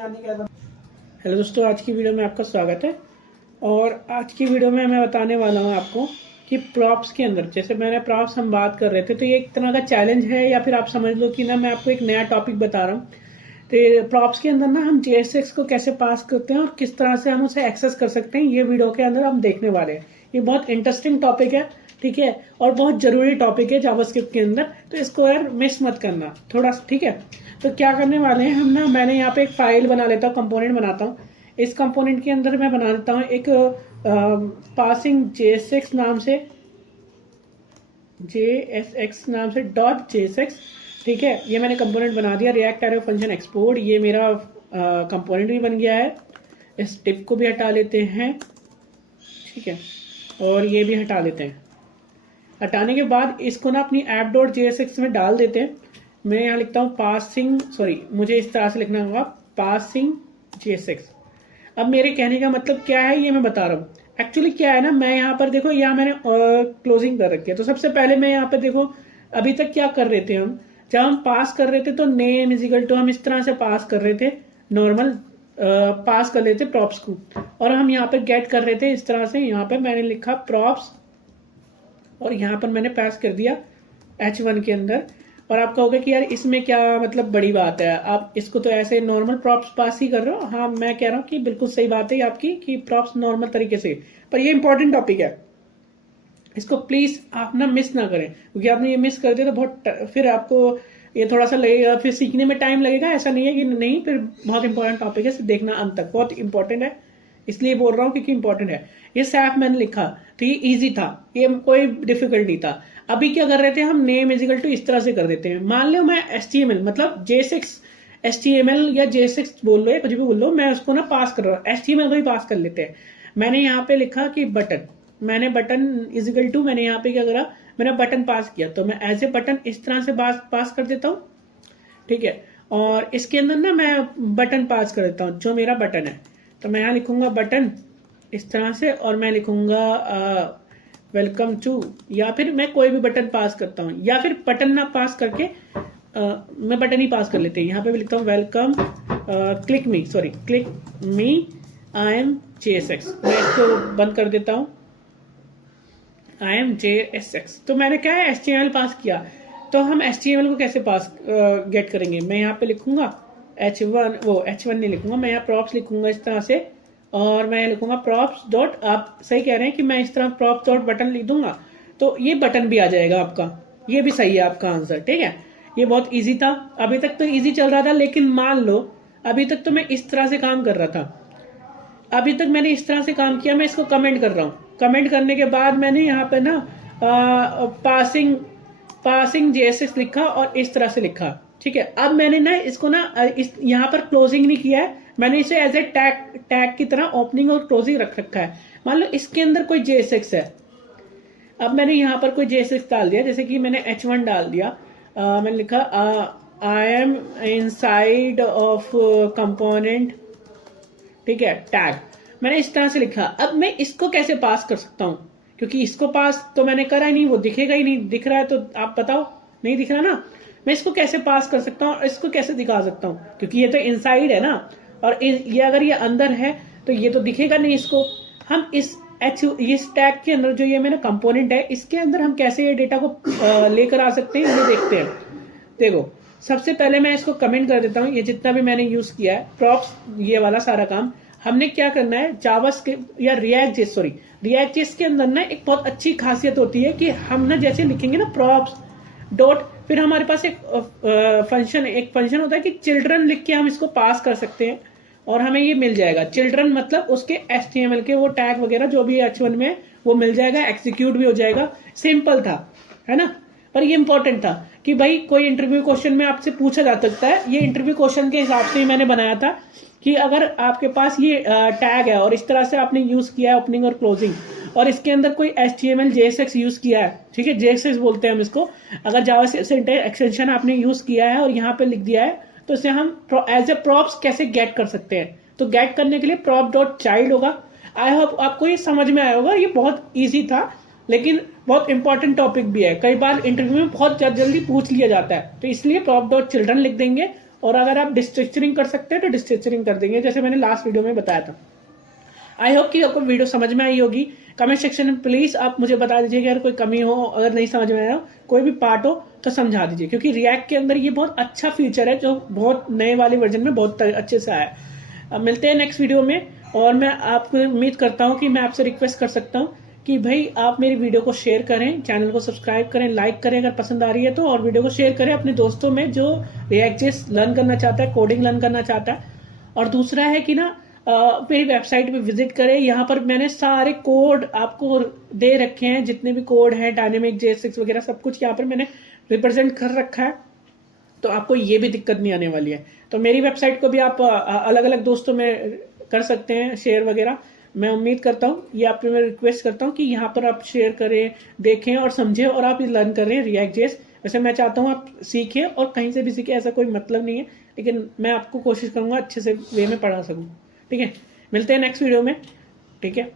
Hello दोस्तों, आज की वीडियो में आपका स्वागत है। और आज की वीडियो में मैं बताने वाला हूँ आपको कि प्रॉप्स के अंदर, जैसे मैंने प्रॉप्स हम बात कर रहे थे, तो ये एक तरह का चैलेंज है या फिर आप समझ लो कि ना मैं आपको एक नया टॉपिक बता रहा हूँ। तो प्रॉप्स के अंदर ना हम JSX को कैसे पास करते हैं और किस तरह से हम उसे एक्सेस कर सकते हैं, ये वीडियो के अंदर हम देखने वाले हैं। ये बहुत इंटरेस्टिंग टॉपिक है, ठीक है, और बहुत जरूरी टॉपिक है जावास्क्रिप्ट के अंदर, तो इसको यार मिस मत करना थोड़ा, ठीक है। तो क्या करने वाले हैं हम ना, मैंने यहाँ पे एक फाइल बना लेता हूँ, कंपोनेंट बनाता हूँ। इस कंपोनेंट के अंदर मैं बना देता हूँ एक पासिंग JSX नाम से, .jsx, ठीक है। ये मैंने कंपोनेंट बना दिया। रिएक्ट एरो फंक्शन एक्सपोर्ट, ये मेरा कंपोनेंट भी बन गया है। इस टिप को भी हटा लेते हैं, ठीक है, और ये भी हटा लेते हैं। हटाने के बाद इसको ना अपनी app.jsx में डाल देते हैं। मैं यहाँ लिखता हूँ पासिंग, सॉरी मुझे इस तरह से लिखना होगा, पासिंग JSX। अब मेरे कहने का मतलब क्या है ये मैं बता रहा हूँ। एक्चुअली क्या है ना, मैं यहाँ पर देखो, यहाँ मैंने क्लोजिंग कर रखी है। तो सबसे पहले मैं यहाँ पर देखो, अभी तक क्या कर रहे थे हम, जब हम पास कर रहे थे तो नेम इज इक्वल टू, हम इस तरह से पास कर रहे थे, नॉर्मल पास कर लेते प्रॉप्स को, और हम यहाँ पे गेट कर रहे थे इस तरह से। यहाँ पे मैंने लिखा प्रॉप्स और यहाँ पर मैंने पास कर दिया H1 के अंदर। और आप कहोगे कि यार इसमें क्या मतलब बड़ी बात है, आप इसको तो ऐसे नॉर्मल प्रॉप्स पास ही कर रहे हो। हाँ, मैं कह रहा हूँ कि बिल्कुल सही बात है आपकी कि प्रॉप्स नॉर्मल तरीके से, पर ये इंपॉर्टेंट टॉपिक है, इसको प्लीज आप ना मिस ना करें, क्योंकि आपने ये मिस कर दिया तो बहुत फिर आपको ये थोड़ा सा लगेगा, फिर सीखने में टाइम लगेगा। ऐसा नहीं है कि नहीं, फिर बहुत इंपॉर्टेंट टॉपिक है, देखना अंत तक, बहुत इंपॉर्टेंट है, इसलिए बोल रहा हूँ क्योंकि इंपॉर्टेंट है। ये सैफ मैंने लिखा तो ये इजी था, ये कोई डिफिकल्ट नहीं था। अभी क्या कर रहे थे हम, नेम इजिकल टू इस तरह से कर देते हैं। मान लो मैं HTML मतलब JSX, HTML या JSX बोल लो या कुछ भी बोल लो, मैं उसको ना पास कर रहा हूँ, HTML को ही पास कर लेते हैं। मैंने यहाँ पे लिखा कि बटन, मैंने बटन इजिकल टू, मैंने यहाँ पे क्या करा, मैंने बटन पास किया, तो मैं एज ए बटन इस तरह से पास कर देता हूँ, ठीक है। और इसके अंदर ना मैं बटन पास कर देता हूँ, जो मेरा बटन है, तो मैं यहाँ लिखूंगा बटन इस तरह से, और मैं लिखूंगा वेलकम टू, या फिर मैं कोई भी बटन पास करता हूँ, या फिर बटन ना पास करके मैं बटन ही पास कर लेते हैं। यहाँ पे भी लिखता हूँ welcome click me, sorry click me, I am JSX। मैं इसको बंद कर देता हूँ, आई एम JSX। तो मैंने क्या है, HTML पास किया। तो हम HTML को कैसे पास गेट करेंगे, मैं यहाँ पे लिखूंगा H1, वो H1 नहीं लिखूंगा, मैं यहाँ प्रॉप्स लिखूंगा इस तरह से, और मैं लिखूंगा प्रॉप्स डॉट, आप सही कह रहे हैं कि मैं इस तरह प्रॉप्स डॉट बटन लिख दूंगा तो ये बटन भी आ जाएगा आपका। ये भी सही है आपका आंसर, ठीक है। ये बहुत इजी था, अभी तक तो इजी चल रहा था, लेकिन मान लो अभी तक तो मैं इस तरह से काम कर रहा था, अभी तक मैंने इस तरह से काम किया। मैं इसको कमेंट कर रहा हूँ, कमेंट करने के बाद मैंने यहाँ पे ना पासिंग JSX लिखा और इस तरह से लिखा, ठीक है। अब मैंने ना इसको ना यहाँ पर क्लोजिंग नहीं किया है, मैंने इसे एज ए टैग की तरह ओपनिंग और क्लोजिंग रख रखा है। मान लो इसके अंदर कोई JSX है, अब मैंने यहाँ पर कोई JSX डाल दिया, जैसे कि मैंने H1 डाल दिया, मैंने लिखा I am inside of component, ठीक है, टैग, मैंने इस तरह से लिखा। अब मैं इसको कैसे पास कर सकता हूँ, क्योंकि इसको पास तो मैंने करा ही नहीं, वो दिखेगा ही नहीं, दिख रहा है तो आप बताओ, नहीं दिख रहा ना, मैं इसको कैसे पास कर सकता हूँ और इसको कैसे दिखा सकता हूँ, क्योंकि ये तो इनसाइड है ना, और ये अगर ये अंदर है तो ये तो दिखेगा नहीं इसको। हम इस टैग के अंदर जो ये मेरा कंपोनेंट है, इसके अंदर हम कैसे ये डेटा को लेकर आ सकते हैं, ये देखते हैं। देखो, सबसे पहले मैं इसको कमेंट कर देता हूँ, ये जितना भी मैंने यूज किया है प्रॉप्स, ये वाला सारा काम हमने क्या करना है, जावास्क्रिप्ट या रिएक्ट जेएस के अंदर ना एक बहुत अच्छी खासियत होती है कि हम ना जैसे लिखेंगे ना प्रॉप्स डॉट, फिर हमारे पास एक फंक्शन होता है कि चिल्ड्रन लिख के हम इसको पास कर सकते हैं और हमें ये मिल जाएगा। चिल्ड्रन मतलब उसके HTML के वो टैग वगैरह जो भी H1 में वो मिल जाएगा, एग्जीक्यूट भी हो जाएगा। सिंपल था, है ना, पर ये इंपॉर्टेंट था कि भाई कोई इंटरव्यू क्वेश्चन में आपसे पूछा जा सकता है। ये इंटरव्यू क्वेश्चन के हिसाब से ही मैंने बनाया था कि अगर आपके पास ये टैग है और इस तरह से आपने यूज किया है ओपनिंग और क्लोजिंग, और इसके अंदर कोई HTML JSX यूज किया है, ठीक है, JSX बोलते हैं हम इसको, अगर जावा एक्सटेंशन आपने यूज किया है और यहाँ पे लिख दिया है, तो इसे हम एज ए प्रॉप्स कैसे गेट कर सकते हैं। तो गेट करने के लिए प्रॉप डॉट चाइल्ड होगा। आई होप आपको ये समझ में आया होगा, ये बहुत ईजी था, लेकिन बहुत इंपॉर्टेंट टॉपिक भी है, कई बार इंटरव्यू में बहुत जल्दी पूछ लिया जाता है, तो इसलिए प्रॉप डॉट चिल्ड्रन लिख देंगे और अगर आप डिस्ट्रक्चरिंग कर सकते हैं तो डिस्ट्रक्चरिंग कर देंगे, जैसे मैंने लास्ट वीडियो में बताया था। आई होप कि आपको वीडियो समझ में आई होगी। कमेंट सेक्शन में प्लीज आप मुझे बता दीजिए कि अगर कोई कमी हो, अगर नहीं समझ में आया हो, कोई भी पार्ट हो तो समझा दीजिए, क्योंकि रिएक्ट के अंदर ये बहुत अच्छा फीचर है जो बहुत नए वाले वर्जन में बहुत अच्छे से आया है। अब मिलते हैं नेक्स्ट वीडियो में, और मैं आपको उम्मीद करता हूँ कि मैं आपसे रिक्वेस्ट कर सकता हूँ कि भाई आप मेरी वीडियो को शेयर करें, चैनल को सब्सक्राइब करें, लाइक करें अगर पसंद आ रही है तो, और वीडियो को शेयर करें अपने दोस्तों में जो रिएक्ट.जेएस लर्न करना चाहता है, कोडिंग लर्न करना चाहता है। और दूसरा है कि ना मेरी वेबसाइट पे विजिट करें, यहाँ पर मैंने सारे कोड आपको दे रखे हैं, जितने भी कोड हैं डायनेमिक JS6 वगैरह सब कुछ यहाँ पर मैंने रिप्रेजेंट कर रखा है, तो आपको ये भी दिक्कत नहीं आने वाली है। तो मेरी वेबसाइट को भी आप अलग अलग दोस्तों में कर सकते हैं शेयर वगैरह। मैं उम्मीद करता हूँ, ये आपसे मैं रिक्वेस्ट करता हूँ कि यहाँ पर आप शेयर करें, देखें और समझें, और आप लर्न कर रहे हैं रिएक्ट.जेएस। वैसे मैं चाहता हूँ आप सीखें और कहीं से भी सीखें, ऐसा कोई मतलब नहीं है, लेकिन मैं आपको कोशिश करूंगा अच्छे से वे में पढ़ा सकूँ। ठीक है, मिलते हैं नेक्स्ट वीडियो में। ठीक है।